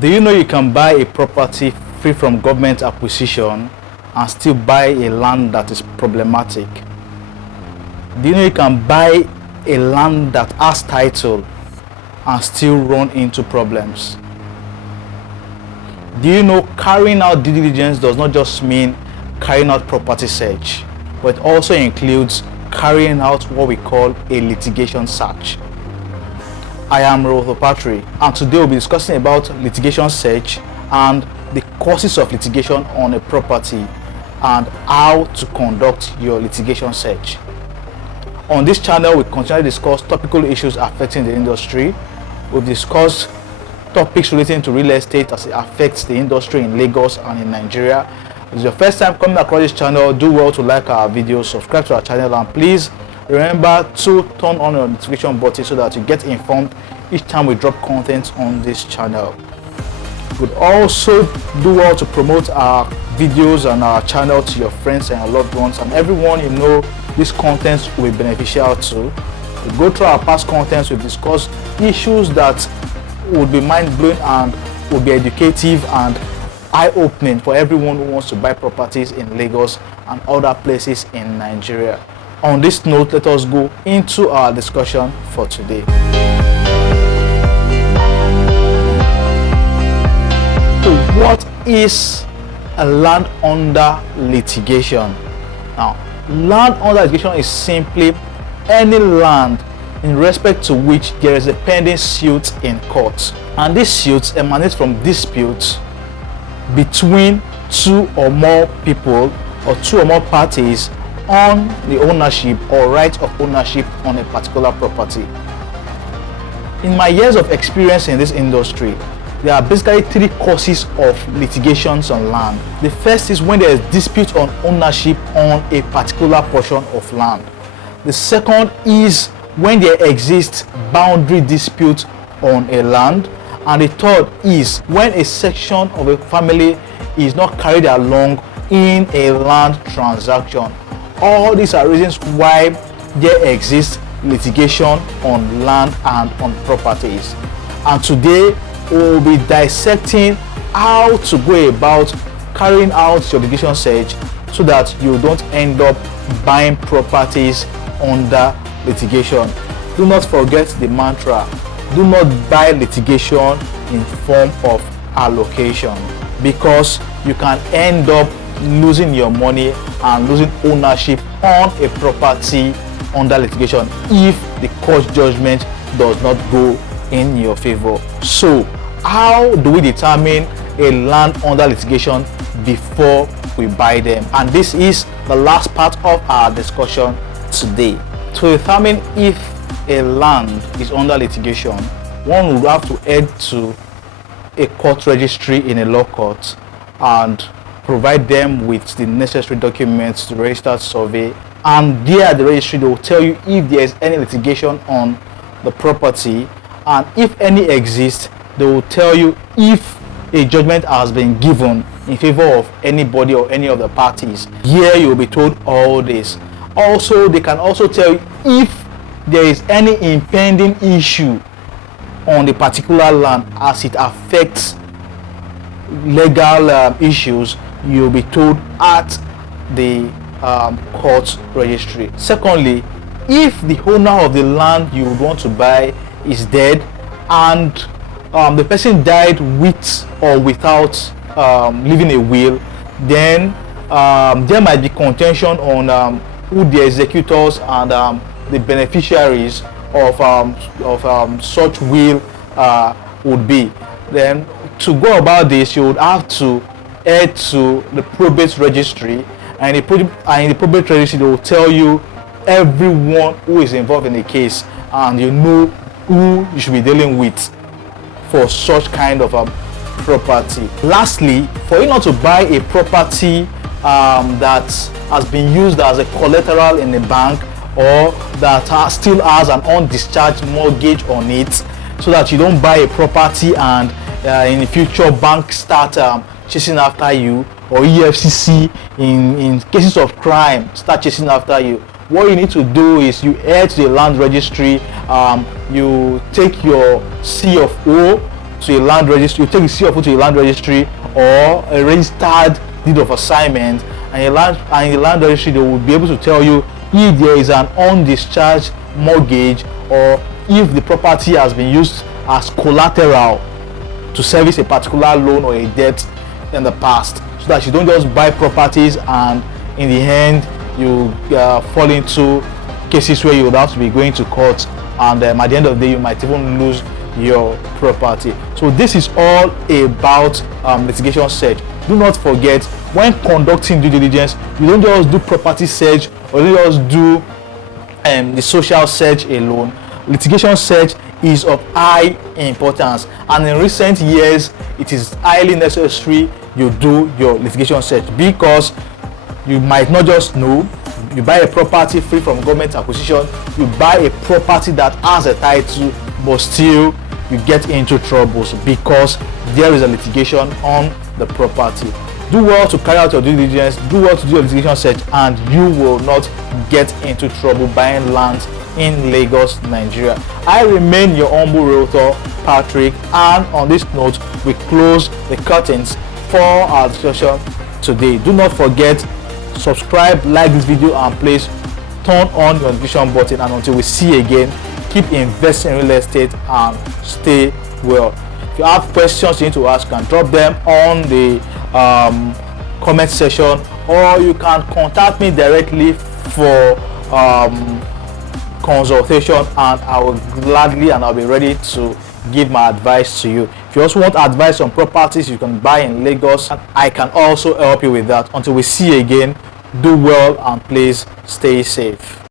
Do you know you can buy a property free from government acquisition and still buy a land that is problematic? Do you know you can buy a land that has title and still run into problems? Do you know carrying out due diligence does not just mean carrying out property search, but it also includes carrying out what we call a litigation search? I am Patriot, and today we'll be discussing about litigation search and the causes of litigation on a property and how to conduct your litigation search. On this channel, we continually discuss topical issues affecting the industry. We've discussed topics relating to real estate as it affects the industry in Lagos and in Nigeria. If it's your first time coming across this channel, do well to like our videos, subscribe to our channel, and please remember to turn on your notification button so that you get informed each time we drop content on this channel. You would also do well to promote our videos and our channel to your friends and your loved ones and everyone you know this content will be beneficial to. We go through our past contents, we've discussed issues that would be mind-blowing and would be educative and eye-opening for everyone who wants to buy properties in Lagos and other places in Nigeria. On this note, let us go into our discussion for today. So what is a land under litigation? Now, land under litigation is simply any land in respect to which there is a pending suit in court, and this suit emanates from disputes between two or more people or two or more parties on the ownership or right of ownership on a particular property. In my years of experience in this industry, there are basically three causes of litigations on land. The first is when there is dispute on ownership on a particular portion of land. The second is when there exists boundary dispute on a land. And the third is when a section of a family is not carried along in a land transaction. All these are reasons why there exists litigation on land and on properties. And today we will be dissecting how to go about carrying out your litigation search so that you don't end up buying properties under litigation. Do not forget the mantra: do not buy litigation in form of allocation, because you can end up losing your money and losing ownership on a property under litigation if the court judgment does not go in your favor. So how do we determine a land under litigation before we buy them? And this is the last part of our discussion today. To determine if a land is under litigation, one would have to head to a court registry in a law court and provide them with the necessary documents to register survey, and there at the registry they will tell you if there is any litigation on the property, and if any exists they will tell you if a judgment has been given in favor of anybody or any of the parties. Here you will be told all this. Also, they can also tell you if there is any impending issue on the particular land as it affects legal issues. You'll be told at the court registry. Secondly, if the owner of the land you would want to buy is dead and the person died with or without leaving a will, then there might be contention on who the executors and the beneficiaries of such will would be. Then to go about this, you would have to head to the probate registry, and in the probate registry they will tell you everyone who is involved in the case, and you know who you should be dealing with for such kind of property. Lastly, for you not to buy a property that has been used as a collateral in a bank or that still has an undischarged mortgage on it, so that you don't buy a property and in the future banks start chasing after you, or Efcc in cases of crime start chasing after you. What you need to do is you head to the land registry, you take your C of O to a land registry, you take the CFO to a land registry or a registered deed of assignment, and the land registry, they will be able to tell you if there is an undischarged mortgage or if the property has been used as collateral to service a particular loan or a debt in the past, so that you don't just buy properties and in the end you fall into cases where you would have to be going to court, and at the end of the day you might even lose your property. So this is all about litigation search. Do not forget, when conducting due diligence, you don't just do property search or you don't just do the social search alone. Litigation search is of high importance, and in recent years it is highly necessary you do your litigation search, because you might not just know, you buy a property free from government acquisition, you buy a property that has a title, but still you get into troubles because there is a litigation on the property. Do well to carry out your due diligence, do well to do your litigation search, and you will not get into trouble buying land in Lagos, Nigeria. I remain your humble realtor, Patrick, and on this note we close the curtains for our discussion today. Do not forget, subscribe, like this video, and please turn on your notification button. And until we see again, keep investing in real estate and stay well. If you have questions you need to ask, you can drop them on the comment section, or you can contact me directly for consultation, and I will gladly and I'll be ready to give my advice to you. If you also want advice on properties you can buy in Lagos, I can also help you with that. Until we see again, do well and please stay safe.